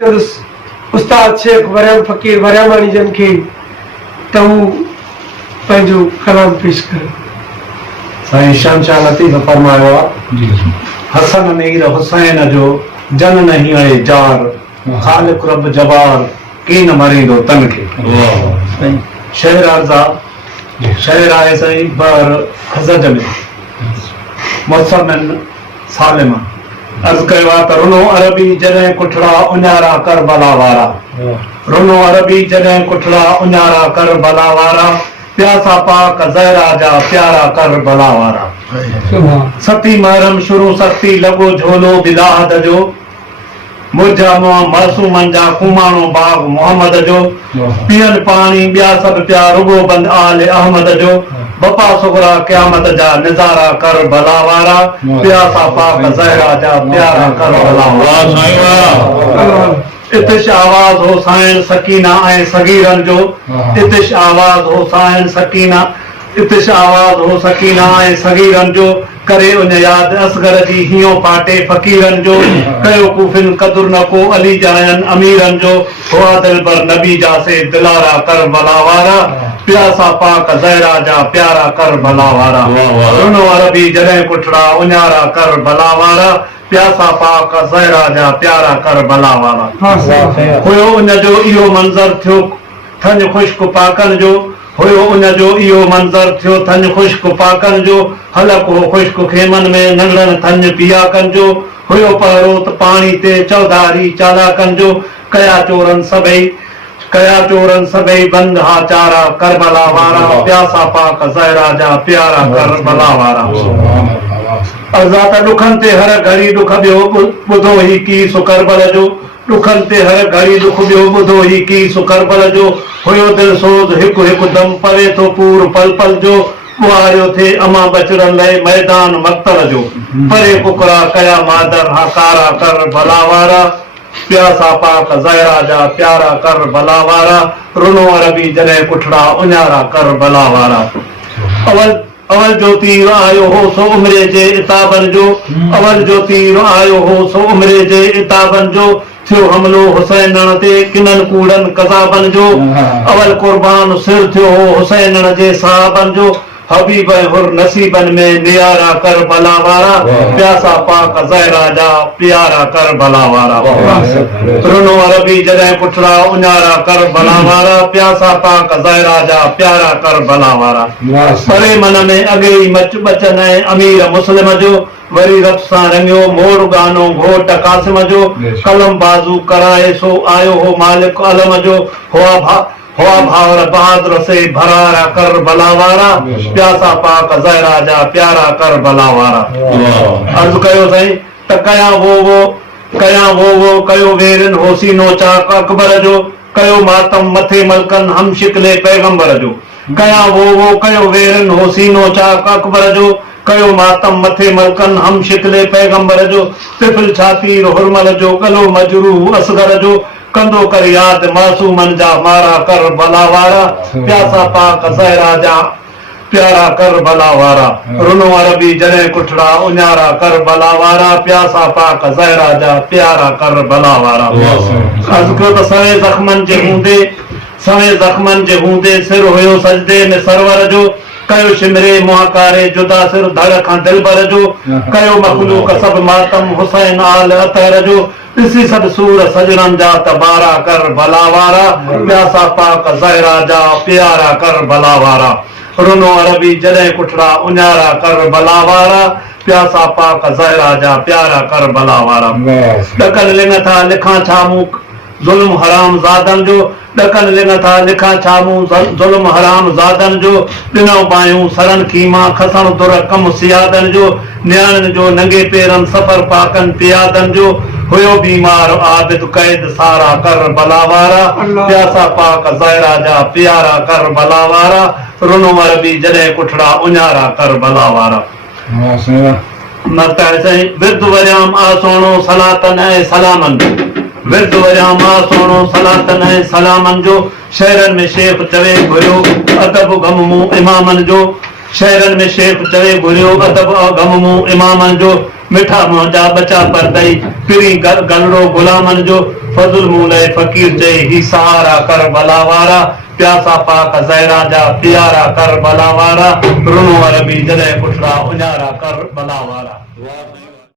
उस्ताद शेख वरियम फकीर वरियमानी जन के तऊ पंहिंजो कलाम पेश करे। साईं शहंशाह लतीफ़ फरमायो आहे, हसन मीर हुसैन जो जन नहीं अड़े जार, खालिक रब जबार कीन मरीदो तन के। शेर अर्ज़ा शेर आहे साईं बर हज़ज में मुसमिन सालिमा अर्ज़ कयो आहे त रुनो अरबी जॾहिं कुठड़ा उञारा कर भला वारा, रुनो अरबी जॾहिं कुठड़ा उञारा कर भला वारा, प्यासा पाक ज़हरा जा प्यारा कर भला वारा। सती महरम शुरू सख्ती लॻो झोलो बिलाहद जो, मुर्जा मासूमन जा कुमाणो बाग मोहम्मद जो, पियन पानी ॿिया सभु पिया रुगो बंद आले अहमद जो, बपा सुगरा क़यामत जा नज़ारा कर भला वारा, प्यासा पाक ज़हरा जा प्यारा कर भला वारा। इतिश आवाज़ हुसैन सकीना ऐं सगीरन जो, इतिश आवाज़ हुसैन सकीना, इतिश आवाज़ हो सकीना ऐं सगीरन जो, करे उन याद असगर जी हियो पाटे फ़कीरन जो, कयो कूफिन कदुर न को अली जायन अमीरन जो, हुआ दिलबर नबी जा से दिलारा कर भला वारा, प्यासा पाक ज़हरा जा प्यारा कर भला वारा। रुनो अरबी जॾहिं कुठड़ा उञारा कर भला वारा, प्यासा पाक ज़हरा जा प्यारा कर भला वारा। हुयो उन जो इहो मंज़र थियो थंज ख़ुश्क पाकन जो, हुयो उन जो इहो मंज़र थियो थंज ख़ुश्क पाकन जो, हलक हो ख़ुश्क खेमन में नंढड़नि थंज पियाकन जो, हुयो पहरोत पाणी ते चौधारी चालाकन जो, कया चोरन सभई बंद हा चारा कर भला वारा, प्यासा पाक ज़हरा जा प्यारा कर भला वारा। अर्ज़ा त ॾुखनि ते हर घड़ी ॾुख ॿियो ॿुधो ई की सुकरबल जो, ॾुखनि ते हर घड़ी ॾुख ॿियो ॿुधो ई की सुकरबल जो, हुयो दिल सोज़ हिकु हिकु दम पवे थो पूर पल पल जो, ॿुहारियो थे अमा बचड़नि लाइ मैदान मक़तल जो, परे कुकरा कया मादर हकारा कर भला वारा, प्यासा पाक ज़हरा जा प्यारा कर भला वारा, रुनो अरबी जॾहिं कुठड़ा उञारा कर भला वारा। अवल जो तीर आयो हो सो उमरे जे इताबन जो, अवल जो तीर आयो हो सो उमरे जे इताबन जो, थियो हमलो हुसैनन ते किनन कूड़न कज़ाबन जो, अवल कुर्बान सिर थियो हो हुसैनन जे साहबन जो, हबीब हुर नसीबन में नियारा कर भला वारा, प्यासा पाक ज़हरा जा प्यारा कर भला वारा। रुनो अरबी जॾहिं कुठड़ा उञारा कर भला वारा, प्यासा पाक ज़हरा जा प्यारा कर भला वारा। परे मन में अॻे ई मच बचन ऐं अमीर मुस्लिम जो, वरी रब सां रंगियो मोड़ गानो घोट कासिम जो, कलम बाज़ू कराए सो आयो हो मालिक अलम जो, हुआ भावर बहादुर से भरारा कर भला वारा, प्यासा पाक ज़हरा जा प्यारा कर भला वारा। अर्ज़ कयो साईं त कया वो कयो वेरन होसीनो चाक अकबर जो, कयो मातम मथे मलकन हम शिकले पैगंबर जो, कया वो कयो वेरन होसीनो चाक अकबर जो, कयो मातम मथे मलकन हम शिकले पैगंबर जो, तिफिल छाती हुरमल जो, कलो मजरू असगर जो, कंदो कर याद मासूमन जा मारा कर भला वारा, प्यासा पाक ज़हरा जा प्यारा कर भला वारा। रुनो अरबी जॾहिं कुठड़ा उञारा कर भला वारा, प्यासा पाक ज़हरा जा प्यारा कर भला वारा। अर्ज़ कयो त सवे ज़ख्मन जे हूंदे सिर हुयो सजदे में सरवर जो, कयो शिमरे मुहाकारे जुदा सिर धड़ खां दिलबर जो, कयो मखलूक सभु मातम हुसैन आल अतर जो, ॾिसी सभु सूर सजनन जा तबारा कर भला वारा, प्यासा पाक ज़हरा जा प्यारा कर भला वारा। रुनो अरबी जॾहिं कुठड़ा उञारा कर भला वारा, प्यासा पाक ज़हरा जा प्यारा कर भला वारा। ॾकन लिंग था लिखां छामू ज़ुल्म हराम ज़ादन जो, ॾकन लिंग था लिखां छामू ज़ुल्म हराम ज़ादन जो, ॾिनो बायूं सरन कीमा खसण दुर कम सियादन जो, न्याणनि जो नंगे पेरन सफ़र पाकन पियादन जो, हुयो बीमार आबिद कैद सारा कर भला वारा, प्यासा पाक ज़हरा जा प्यारा कर भला वारा। रुनो अरबी जॾहिं कुठड़ा उञारा कर भला वारा। मरता है साईं विर्द वरियाम आ सोणो सलातन ऐं सलामन, विर्द वरियाम आ सोणो सलातन ऐं सलामन जो, शहरन में शेख चवे घुरियो अदब गममू इमामन जो, शहरन में शेख चवे घुरियो अदब गममू इमामन जो, मिठा मुंहिंजा बचा परदई फिरी गलड़ो गुलामन जो फज़ुल मूले फ़कीर जे ही सहारा कर भला वारा प्यासा पाक ज़हरा जा प्यारा कर भला वारा रुनो अरबी जॾहिं पुछड़ा उजारा कर भला वारा।